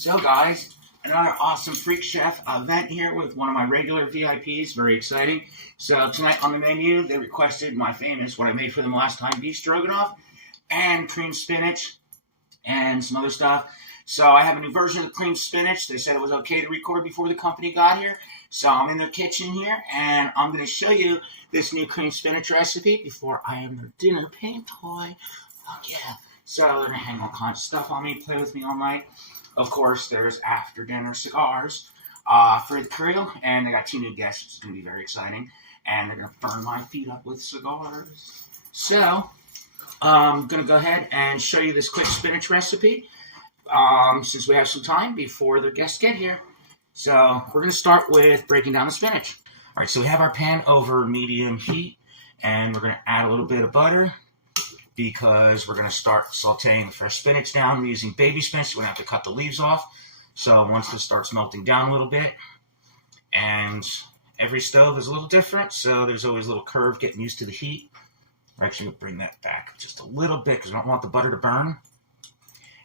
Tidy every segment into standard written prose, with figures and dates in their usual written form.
So guys, another awesome Freak Chef event here with one of my regular VIPs. Very exciting. So tonight on the menu, they requested my famous, what I made for them last time, beef stroganoff and cream spinach and some other stuff. So I have a new version of the cream spinach. They said it was okay to record before the company got here. So I'm in their kitchen here and I'm going to show you this new cream spinach recipe before I am their dinner paint toy. Fuck yeah. So they're going to hang all kinds of stuff on me, play with me all night. Of course, there's after dinner cigars for the crew, and they got 2 new guests, which is going to be very exciting. And they're going to burn my feet up with cigars. So, I'm going to go ahead and show you this quick spinach recipe since we have some time before the guests get here. So, we're going to start with breaking down the spinach. All right, so we have our pan over medium heat, and we're going to add a little bit of butter, because we're going to start sauteing the fresh spinach down. We're using baby spinach, so we're going to have to cut the leaves off. So once this starts melting down a little bit, and every stove is a little different, so there's always a little curve getting used to the heat. We're actually going to bring that back just a little bit because we don't want the butter to burn.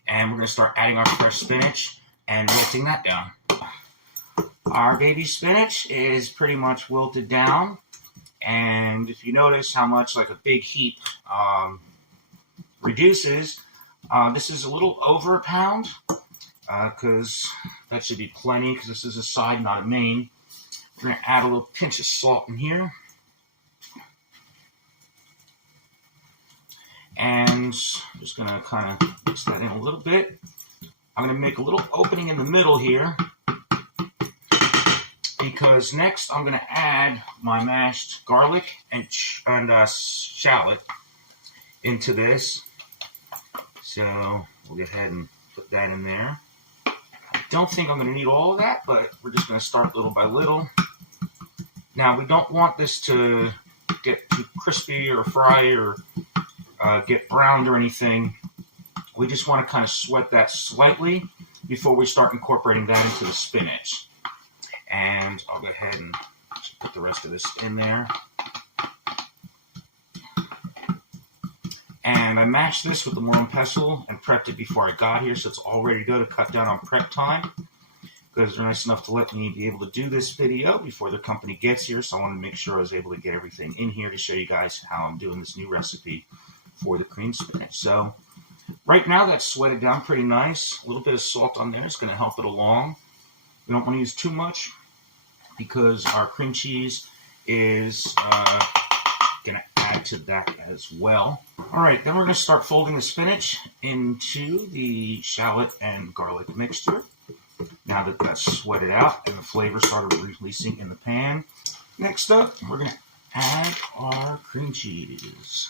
And we're going to start adding our fresh spinach and wilting that down. Our baby spinach is pretty much wilted down. And if you notice how much like a big heap reduces, this is a little over a pound because that should be plenty because this is a side, not a main. We're going to add a little pinch of salt in here. And I'm just going to kind of mix that in a little bit. I'm going to make a little opening in the middle here because next I'm going to add my mashed garlic and shallot into this. So we'll go ahead and put that in there. I don't think I'm going to need all of that, but we're just going to start little by little. Now we don't want this to get too crispy or fry or get browned or anything. We just want to kind of sweat that slightly before we start incorporating that into the spinach. And I'll go ahead and put the rest of this in there. And I mashed this with the Morone pestle and prepped it before I got here, so it's all ready to go to cut down on prep time. Because they're nice enough to let me be able to do this video before the company gets here, so I wanted to make sure I was able to get everything in here to show you guys how I'm doing this new recipe for the cream spinach. So right now that's sweated down pretty nice. A little bit of salt on there is going to help it along. We don't want to use too much because our cream cheese is going to add to that as well. All right, then we're going to start folding the spinach into the shallot and garlic mixture. Now that that's sweated out and the flavor started releasing in the pan. Next up, we're going to add our cream cheese.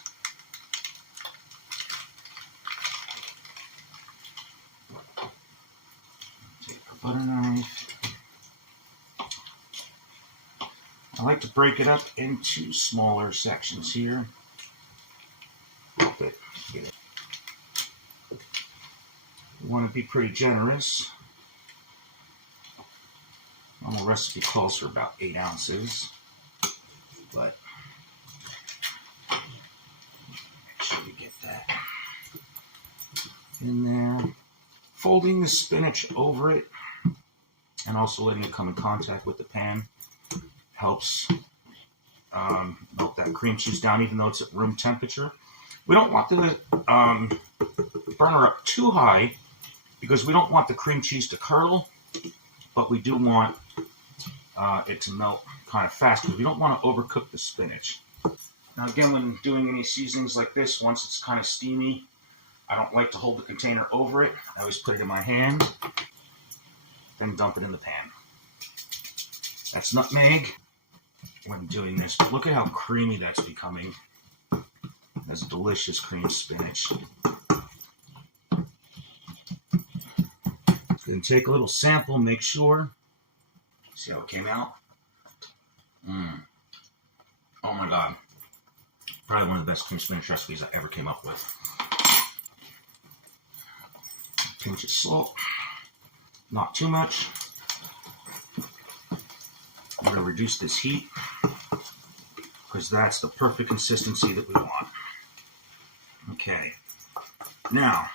Take a butter knife. I like to break it up into smaller sections here. Help it here. You want to be pretty generous. Normal recipe calls for about 8 ounces, but make sure you get that in there. Folding the spinach over it and also letting it come in contact with the pan helps melt that cream cheese down, even though it's at room temperature. We don't want the burner up too high because we don't want the cream cheese to curdle, but we do want it to melt kind of fast because we don't want to overcook the spinach. Now again, when doing any seasonings like this, once it's kind of steamy, I don't like to hold the container over it. I always put it in my hand, then dump it in the pan. That's nutmeg when doing this, but look at how creamy that's becoming. That's delicious cream spinach. Then take a little sample, make sure. See how it came out? Oh my God. Probably one of the best cream spinach recipes I ever came up with. Pinch of salt. Not too much. I'm going to reduce this heat because that's the perfect consistency that we want. Okay. Now,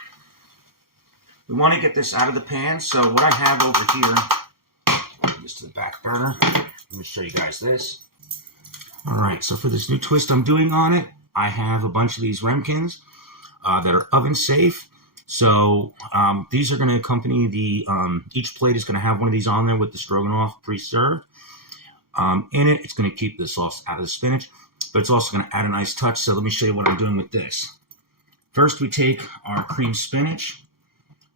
We want to get this out of the pan. So what I have over here, just to the back burner, let me show you guys this. All right, so for this new twist I'm doing on it, I have a bunch of these Remkins that are oven safe. So these are going to accompany the, each plate is going to have one of these on there with the stroganoff pre-served. In it, it's going to keep the sauce out of the spinach, but it's also going to add a nice touch. So let me show you what I'm doing with this. First, we take our cream spinach.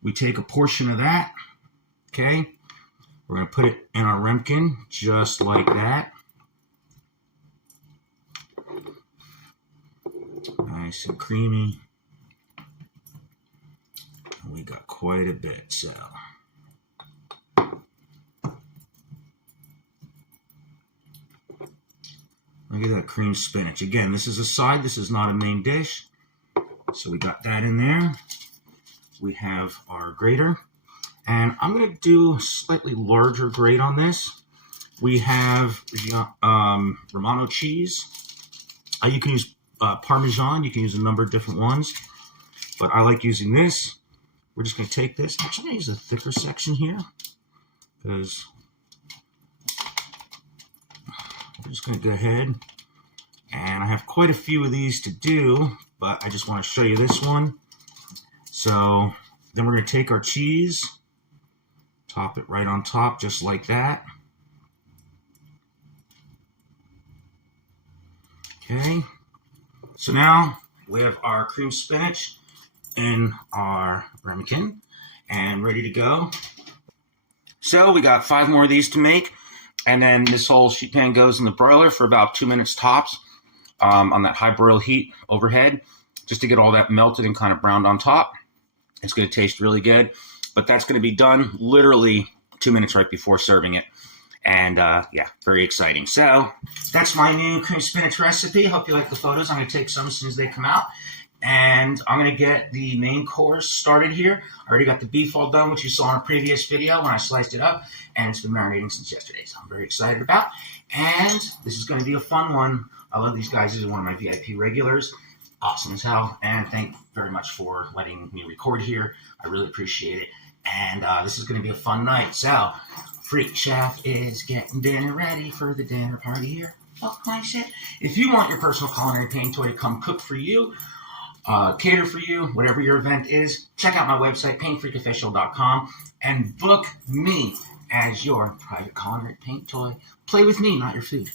We take a portion of that, okay? We're going to put it in our Remkin, just like that. Nice and creamy. And we got quite a bit, so. Look at that cream spinach. Again, this is a side. This is not a main dish. So we got that in there. We have our grater. And I'm going to do a slightly larger grate on this. We have Romano cheese. You can use Parmesan. You can use a number of different ones. But I like using this. We're just going to take this. I'm actually going to use a thicker section here. Because we're just going to go ahead. And I have quite a few of these to do, but I just want to show you this one. So then we're going to take our cheese, top it right on top, just like that. Okay. So now we have our cream spinach in our ramekin and ready to go. So we got 5 more of these to make. And then this whole sheet pan goes in the broiler for about 2 minutes tops on that high broil heat overhead, just to get all that melted and kind of browned on top. It's going to taste really good, but that's going to be done literally 2 minutes right before serving it. And yeah, very exciting. So that's my new cream spinach recipe. Hope you like the photos. I'm going to take some as soon as they come out. And I'm going to get the main course started here. I already got the beef all done, which you saw in a previous video when I sliced it up. And it's been marinating since yesterday, so I'm very excited about. And this is going to be a fun one. I love these guys. This is one of my VIP regulars. Awesome as hell. And thank you very much for letting me record here. I really appreciate it. And this is going to be a fun night. So, Freak Chef is getting dinner ready for the dinner party here. Fuck my shit. If you want your personal culinary paint toy to come cook for you, cater for you, whatever your event is, check out my website, paintfreakofficial.com, and book me as your private culinary paint toy. Play with me, not your food.